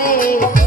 Hare.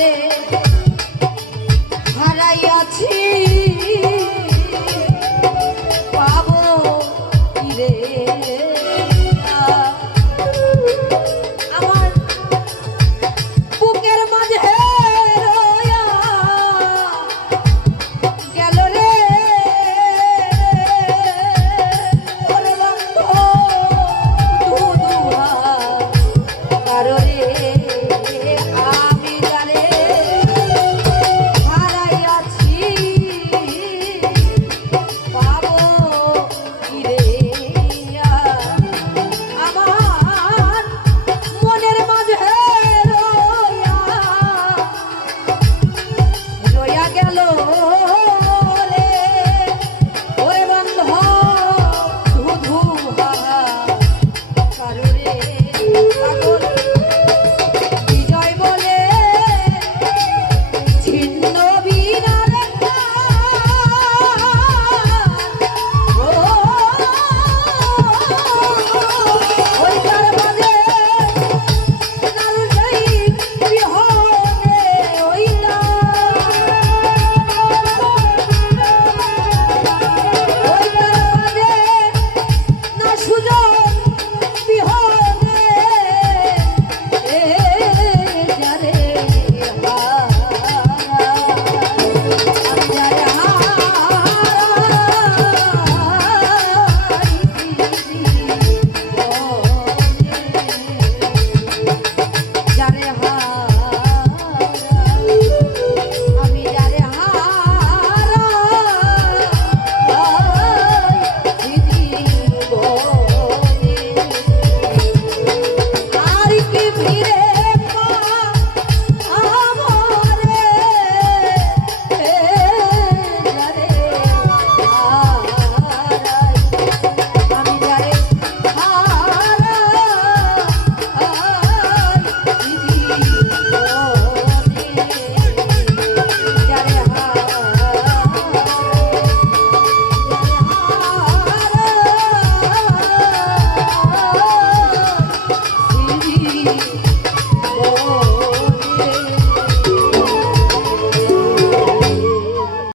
de